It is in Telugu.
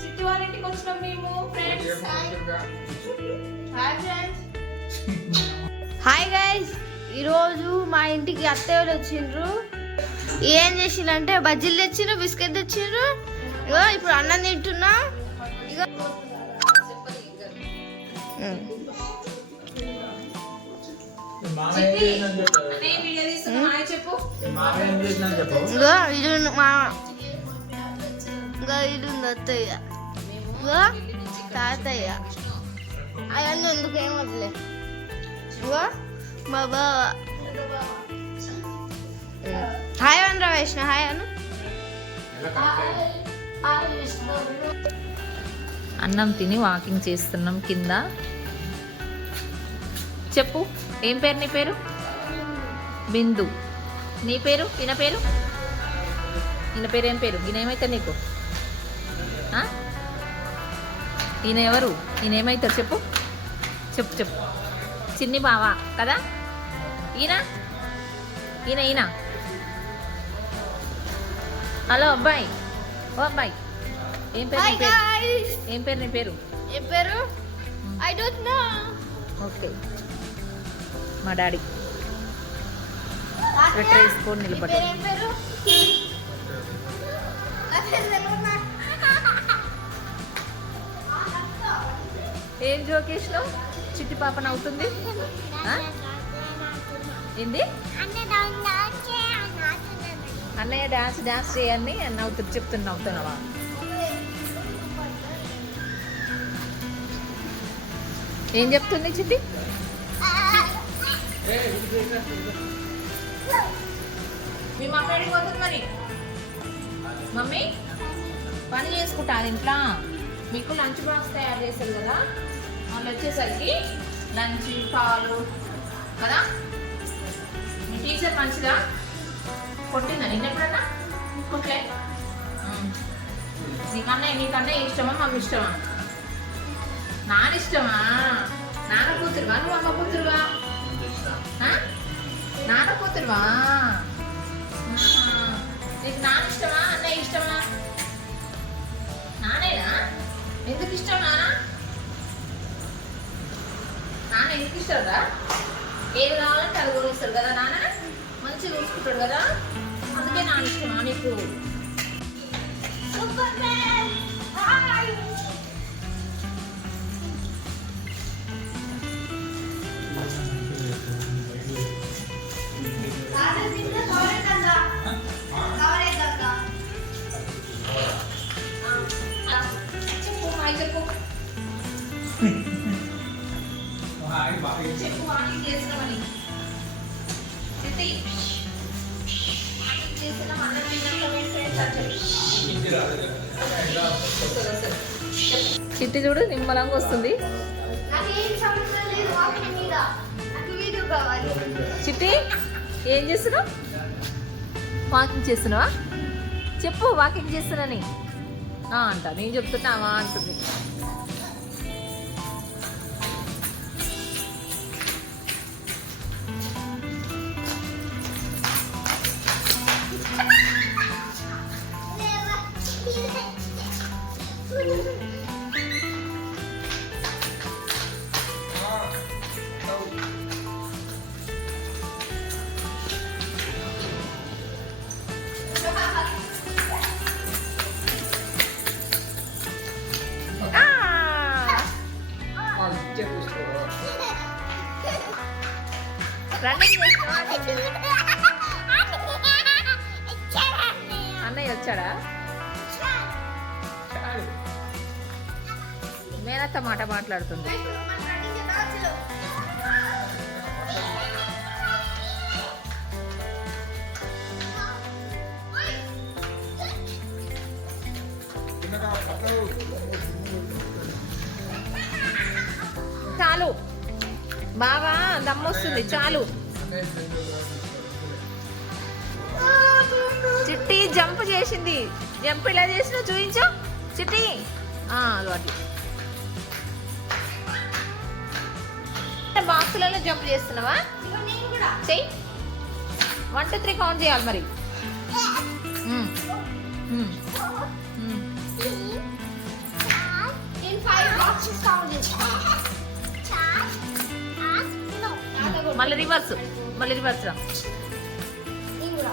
చిట్టి వాళ్ళ ఇంటికి వచ్చినాం మేము ఫ్రెండ్స్. హాయ్ గైస్, ఈరోజు మా ఇంటికి అత్తయ్య వాళ్ళు వచ్చిండ్రు. ఏం చేసిండ్రంటే బజ్జీలు తెచ్చిండ్రు, బిస్కెట్ తెచ్చిండ్రు. ఇగో ఇప్పుడు అన్నం తింటున్నా. ఇగో ఇల్లు మా ఇల్లు ఉంది అత్తయ్య, ఇగో తాతయ్య. అవన్నీ ఎందుకు ఏం వద్దులే. ఇగో మా బావ. హాయ్ అనరా వేసిన, హాయ్ అను. అన్నం తిని వాకింగ్ చేస్తున్నాం కింద. చెప్పు, ఏం పేరు నీ పేరు? బిందు. నీ పేరు? ఈయన పేరు? ఈయన పేరు ఏం పేరు? ఈయన ఏమవుతారు నీకు? ఈయన ఎవరు? ఈయన ఏమవుతారు చెప్పు చెప్పు చెప్పు. చిన్ని బావా కదా ఈయన? ఈయన ఈయన హలో అబ్బాయి, ఓ అబ్బాయి, ఏం పేరు నీ పేరు? ఏం పేరు నీ పేరు? ఏం పేరు? I don't know. ఓకే, మా డాడీ స్వెటర్ వేసుకొని నిలబడ్డా. ఏం పేరు? ఏం జోకేష్లో చిట్టి పాప నవ్వుతుంది? ఏంది? అన్నయ్య డాన్స్ చేయని నవ్వుతుంది చెప్తున్నా. నవ్వుతున్నావా? ఏం చెప్తుంది చిట్టి? మీ మమ్మీ ఎక్కడికి పోతుంది మరి? మమ్మీ పని చేసుకుంటా ఇంట్లో. మీకు లంచ్ బాక్స్ తయారు చేస్తారు కదా, వాళ్ళు వచ్చేసరికి లంచ్ పాలు కదా. మీ టీచర్ మంచిదా? కొట్టిందా నిన్న ఎప్పుడన్నా? కొట్లే. నీకన్నా ఇష్టమా మమ్మీ ఇష్టమా? నాన్న ఇష్టమా? నాన్న కూతురువా నువ్వు అమ్మ కూతురువా? నాన్న కూతురువా? నీకు నాన్న ఇష్టమా అన్నయ్య ఇష్టమా? నానేనా? ఎందుకు ఇష్టం నాన్న? నాన్న ఎందుకు ఇష్టంరా? ఏది కావాలంటే అది కొనిస్తాడు కదా నాన్న, మంచిగా చూసుకుంటాడు కదా, అందుకే నాన్న ఇష్టమా నీకు? చెప్పు వాకింగ్ చేస్తున్నామని. చిట్టి చూడు నిమ్మలంగా వస్తుంది. చిట్టి ఏం చేస్తున్నావు? వాకింగ్ చేస్తున్నావా? చెప్పు వాకింగ్ చేస్తున్నాని అంట. నేను చెప్తున్నావా అంటుంది. అన్నయ్య వచ్చాడా? మేనత్త మాట మాట్లాడుతుంది. చాలు బాగా దమ్మొస్తుంది, చాలు. చిట్టి జంప్ చేసింది. జంప్ ఇలా చేసినా చూపించు చిట్టి. అది బాక్సులలో జంప్ చేస్తున్నావా? చెయ్యి. 1 2 3 కౌంట్ చేయాలి మరి. నేను 5 బాక్సెస్ కౌంట్ చేస్తాను. మళ్ళీ రివర్స్ రా ఇది కూడా.